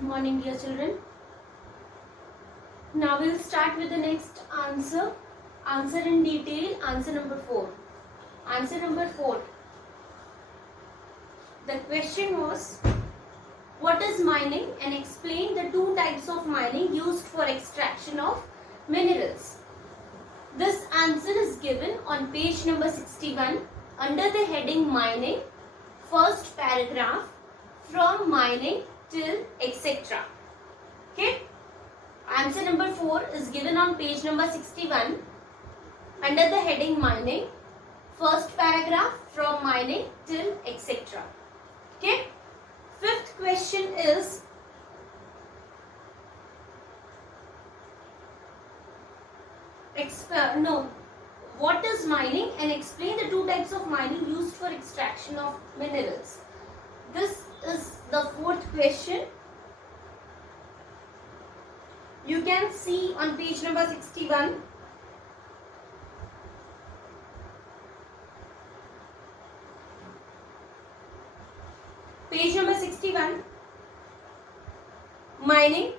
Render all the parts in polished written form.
Good morning, dear children. Now we'll start with the next answer. Answer in detail. Answer number 4. Answer number 4. The question was, what is mining, and explain the two types of mining used for extraction of minerals. This answer is given on page number 61 under the heading mining, first paragraph, from mining till etc. Okay. Answer number 4 is given on page number 61 under the heading mining, first paragraph, from mining till etc. Okay. Fifth question is, what is mining, and explain the two types of mining used for extraction of minerals. This is the fourth question. You can see on page number 61. Page number 61. Mining.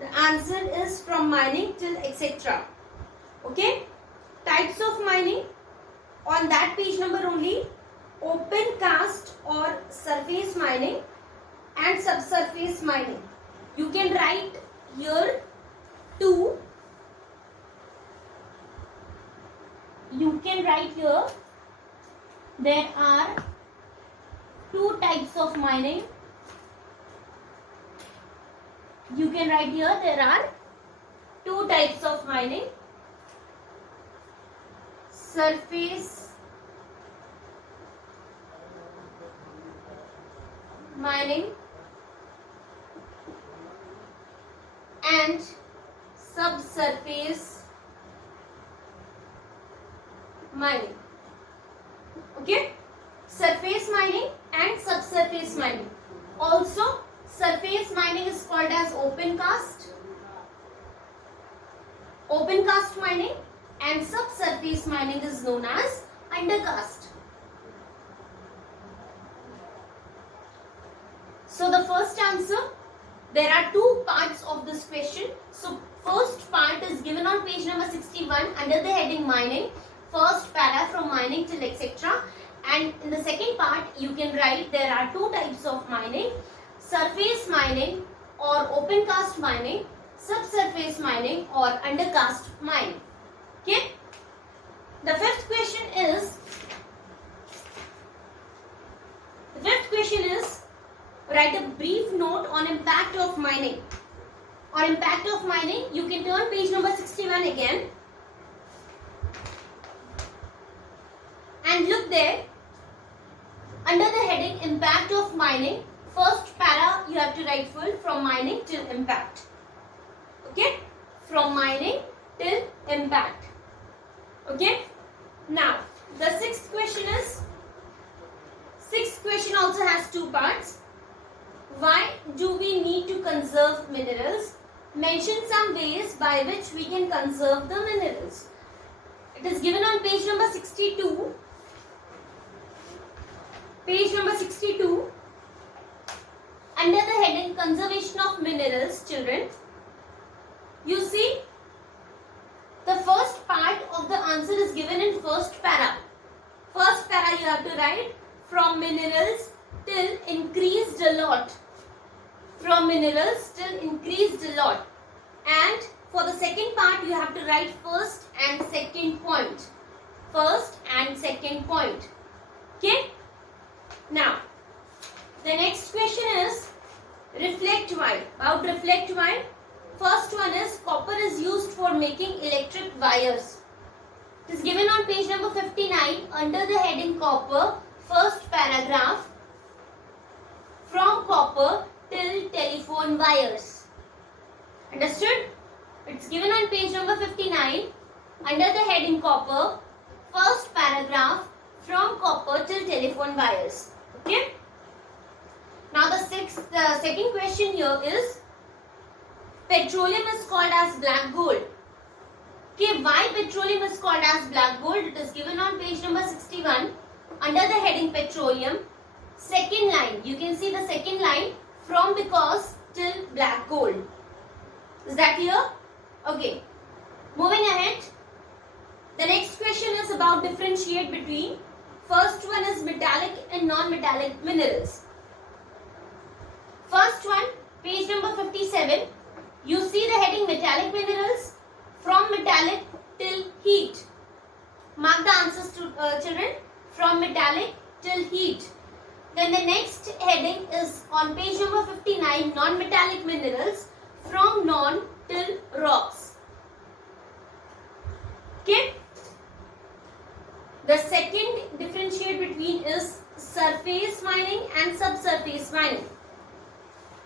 The answer is from mining till etc. Okay. Types of mining. On that page number only, open cast or surface mining and subsurface mining. You can write here two. You can write here there are two types of mining. You can write here there are two types of mining. Surface mining and subsurface mining. Okay. Surface mining and subsurface mining. Also, surface mining is called as open cast mining, and subsurface mining is known as undercast. So the first answer, there are two parts of this question. So first part is given on page number 61 under the heading mining, first para, from mining till etc. And in the second part, you can write there are two types of mining: surface mining or open cast mining, subsurface mining or undercast mining. Okay. The fifth question is, write a brief note on impact of mining. On impact of mining, you can turn page number 61 again and look there. Under the heading impact of mining, first para you have to write full, from mining till impact. Okay, from mining till impact. Okay. Now the sixth question also has two parts. Why do we need to conserve minerals? Mention some ways by which we can conserve the minerals. It is given on page number 62. Page number 62. Under the heading conservation of minerals, children, you see the first part of the answer is given in first para. First para you have to write from minerals till increased a lot. From minerals till increased a lot. And for the second part you have to write first and second point. First and second point. Okay. Now the next question is, reflect wire. About reflect wire, first one is, copper is used for making electric wires. It is given on page number 59 under the heading copper, first paragraph, from copper till telephone wires. Understood? It's given on page number 59 under the heading copper, first paragraph, from copper till telephone wires. Okay. Now the second question here is, petroleum is called as black gold. Okay, why petroleum is called as black gold? It is given on page number 61 under the heading petroleum. Second line, you can see the second line, from because till black gold. Is that clear? Okay. Moving ahead. The next question is about differentiate between. First one is metallic and non-metallic minerals. First one, page number 57. You see the heading metallic minerals, from metallic till heat. Mark the answers to children, from metallic till heat. Then the next heading is on page number 59, non-metallic minerals, from non till rocks. Okay. The second differentiate between is surface mining and subsurface mining.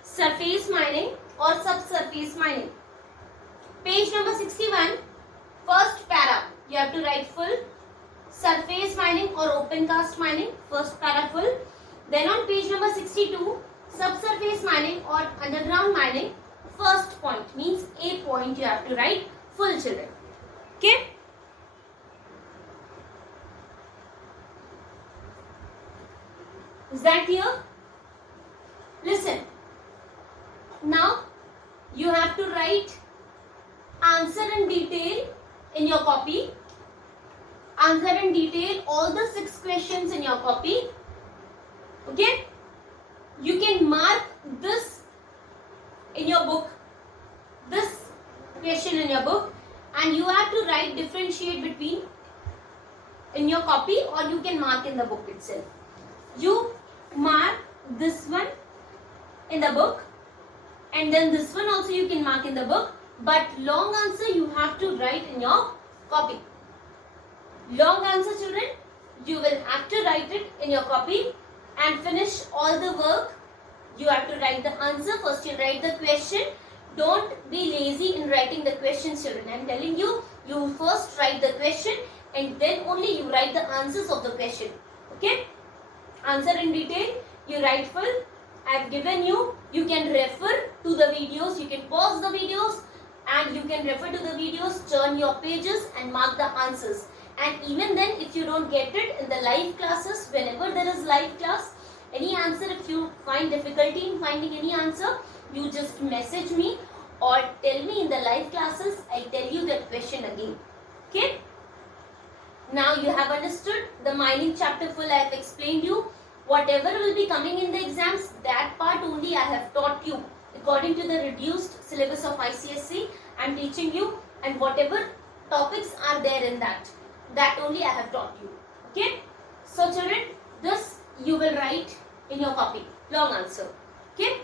Surface mining or subsurface mining. Page number 61, first para. You have to write full. Surface mining or open cast mining, first para full. Then on page number 62, subsurface mining or underground mining, first point, means a point you have to write full, children. Okay. Is that clear? Listen. Now you have to write answer in detail in your copy. Answer in detail all the 6 questions in your copy. Okay? You can mark this in your book, this question in your book, and you have to write differentiate between in your copy, or you can mark in the book itself. You mark this one in the book, and then this one also you can mark in the book, but long answer you have to write in your copy. Long answer, children, you will have to write it in your copy and finish all the work. You have to write the answer. First you write the question. Don't be lazy in writing the questions, children. I am telling you, you first write the question and then only you write the answers of the question. Okay? Answer in detail, you write full. I have given you, you can refer to the videos, you can pause the videos and you can refer to the videos, turn your pages and mark the answers. And even then, if you don't get it in the live classes, whenever there is live class, any answer, if you find difficulty in finding any answer, you just message me or tell me in the live classes. I'll tell you that question again. Okay? Now you have understood the mining chapter full. I have explained you. Whatever will be coming in the exams, that part only I have taught you. According to the reduced syllabus of ICSE, I am teaching you, and whatever topics are there in that only I have taught you. Okay? So children, this you will write in your copy. Long answer. Okay?